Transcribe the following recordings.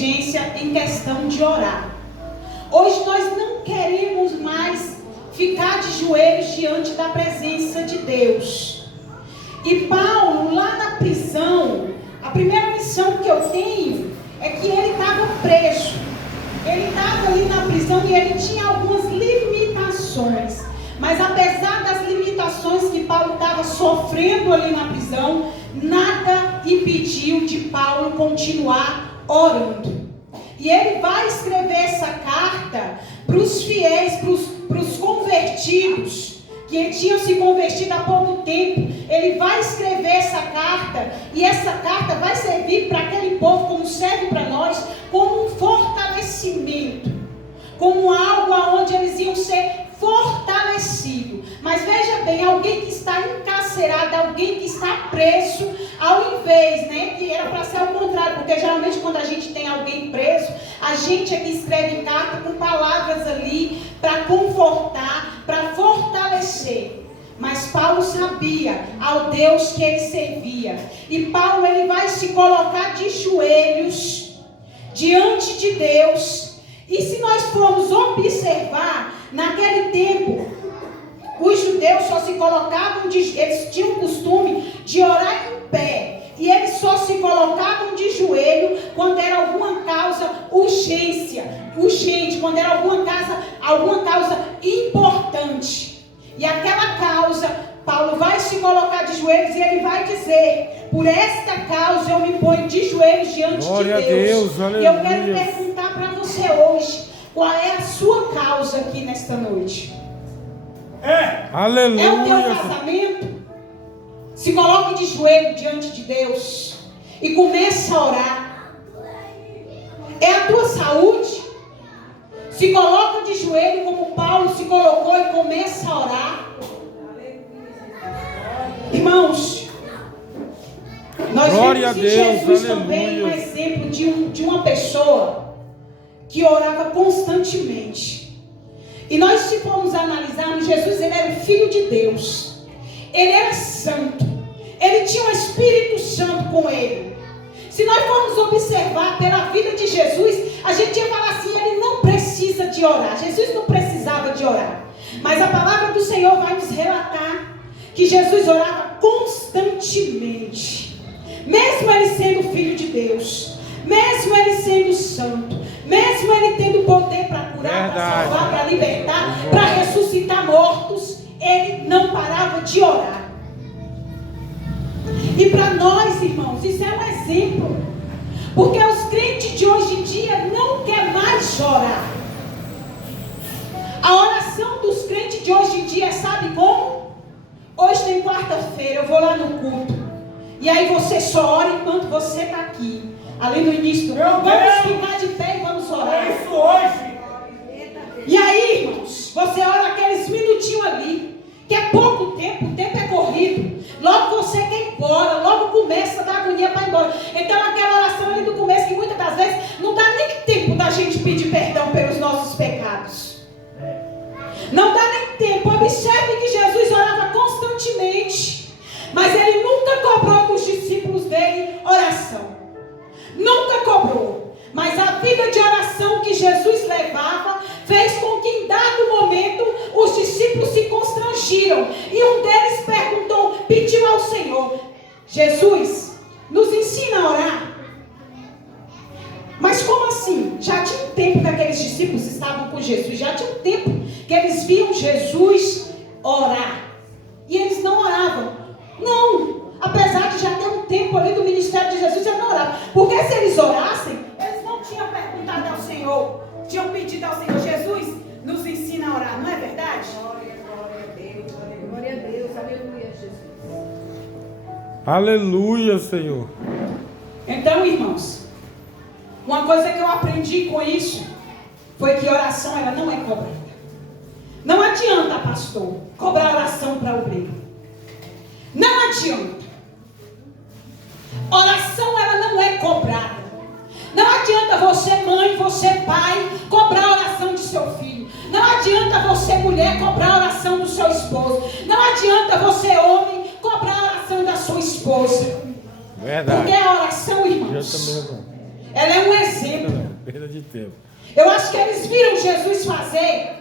negligência em questão de orar. Hoje nós não queremos mais ficar de joelhos diante da presença de Deus. E Paulo, lá na prisão, a primeira missão que eu tenho é que ele estava preso. Ele estava ali na prisão e ele tinha algumas limitações. Mas apesar das limitações que Paulo estava sofrendo ali na prisão, nada impediu de Paulo continuar orando. E ele vai escrever essa carta para os fiéis, para os convertidos, que tinham se convertido há pouco tempo. Ele vai escrever essa carta, e essa carta vai servir para aquele povo, como serve para nós, como um fortalecimento, como algo aonde eles iam ser fortalecidos. Mas veja bem, alguém que está encarcerado, alguém que está preso, ao invés, que era para ser ao contrário, porque geralmente quando a gente tem alguém preso, a gente é que escreve carta com palavras ali para confortar, para fortalecer. Mas Paulo sabia ao Deus que ele servia, e Paulo ele vai se colocar de joelhos diante de Deus. E se nós formos observar, naquele tempo, os judeus só se colocavam, eles tinham o costume de orar em pé, e eles só se colocavam de joelho quando era alguma causa urgente, quando era alguma causa importante. E aquela causa, Paulo vai se colocar de joelhos e ele vai dizer: por esta causa eu me ponho de joelhos diante Glória de Deus. a Deus, e eu quero perguntar para você hoje, qual é a sua causa aqui nesta noite? Aleluia. É o teu casamento? Se coloque de joelho diante de Deus e comece a orar. É a tua saúde? Se coloca de joelho como Paulo se colocou e começa a orar. Irmãos, nós Glória vemos em a Deus, Jesus aleluia. também um exemplo de uma pessoa que orava constantemente. E nós, se formos analisar, Jesus ele era o Filho de Deus. Ele era santo. Ele tinha o Espírito Santo com ele. Se nós formos observar pela vida de Jesus, a gente ia falar assim: ele não precisa de orar. Jesus não precisava de orar. Mas a palavra do Senhor vai nos relatar que Jesus orava constantemente. Mesmo ele sendo Filho de Deus, mesmo ele sendo santo, mesmo ele tendo poder para curar, para salvar, para libertar, para ressuscitar mortos, ele não parava de orar. E para nós, irmãos, isso é um exemplo, porque os crentes de hoje em dia não querem mais orar. A oração dos crentes de hoje em dia, sabe como? Hoje tem quarta-feira, eu vou lá no culto, e aí você só ora enquanto você está aqui. Ali no início do culto, vamos ficar de pé e vamos orar. Isso hoje. E aí, irmãos, você ora aqueles minutinhos ali, que é pouco tempo, o tempo é corrido. Logo você quer ir embora, logo começa a dar agonia para ir embora. Então aquela oração ali do começo, que muitas das vezes não dá nem tempo da gente pedir perdão pelos nossos pecados. Não dá nem tempo. Observe que Jesus orava constantemente, mas ele nunca cobrou dos discípulos dele oração. Nunca cobrou. Mas a vida de oração que Jesus levava fez com que em dado momento os discípulos se constrangiram. E um deles pediu ao Senhor: Jesus, nos ensina a orar. Mas como assim? Já tinha um tempo que aqueles discípulos estavam com Jesus. Já tinha um tempo que eles viam Jesus orar. E eles não oravam. Não. Apesar de já ter um tempo ali do ministério de Jesus, eles não oravam. Porque se eles orassem, eles não tinham perguntado ao Senhor, tinham pedido ao Senhor: Jesus, nos ensina a orar. Não é verdade? Glória a Deus, glória a Deus, aleluia, Jesus. Aleluia, Senhor. Então, irmãos, uma coisa que eu aprendi com isso foi que oração ela não é cobrada. Não adianta, pastor, cobrar oração para obreiro. Não adianta. Oração ela não é cobrada. Não adianta você, mãe, você, pai, cobrar a oração de seu filho. Não adianta você, mulher, cobrar a oração do seu esposo. Não adianta você, homem, cobrar a oração da sua esposa. Verdade. Porque a oração, irmãos, ela é um exemplo. Perda de tempo. Eu acho que eles viram Jesus fazer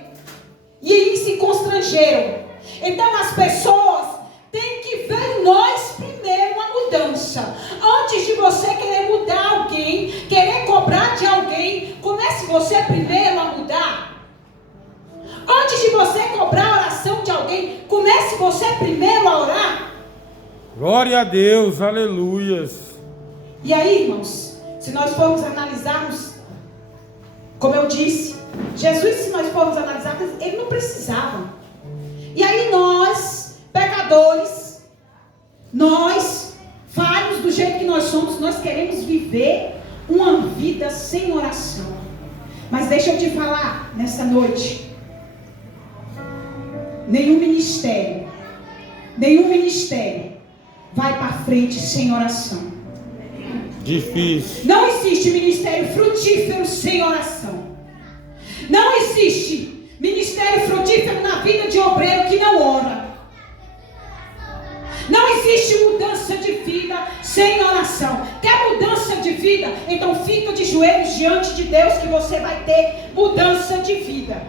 e eles se constrangeram. Então as pessoas têm que ver em nós primeiro uma mudança. Antes de você querer mudar alguém, querer cobrar de alguém, comece você primeiro a mudar. Antes de você cobrar a oração de alguém, comece você primeiro a orar. Glória a Deus, aleluias. E aí, irmãos, se nós formos analisarmos, como eu disse, Jesus, se nós formos analisar, ele não precisava. E aí nós, pecadores, nós, falhos do jeito que nós somos, nós queremos viver uma vida sem oração. Mas deixa eu te falar, nessa noite, nenhum ministério vai para frente sem oração. Difícil. Não existe ministério frutífero sem oração. Não existe ministério frutífero na vida de obreiro que não ora. Não existe mudança de vida sem oração. Quer mudança de vida? Então fica de joelhos diante de Deus que você vai ter mudança de vida.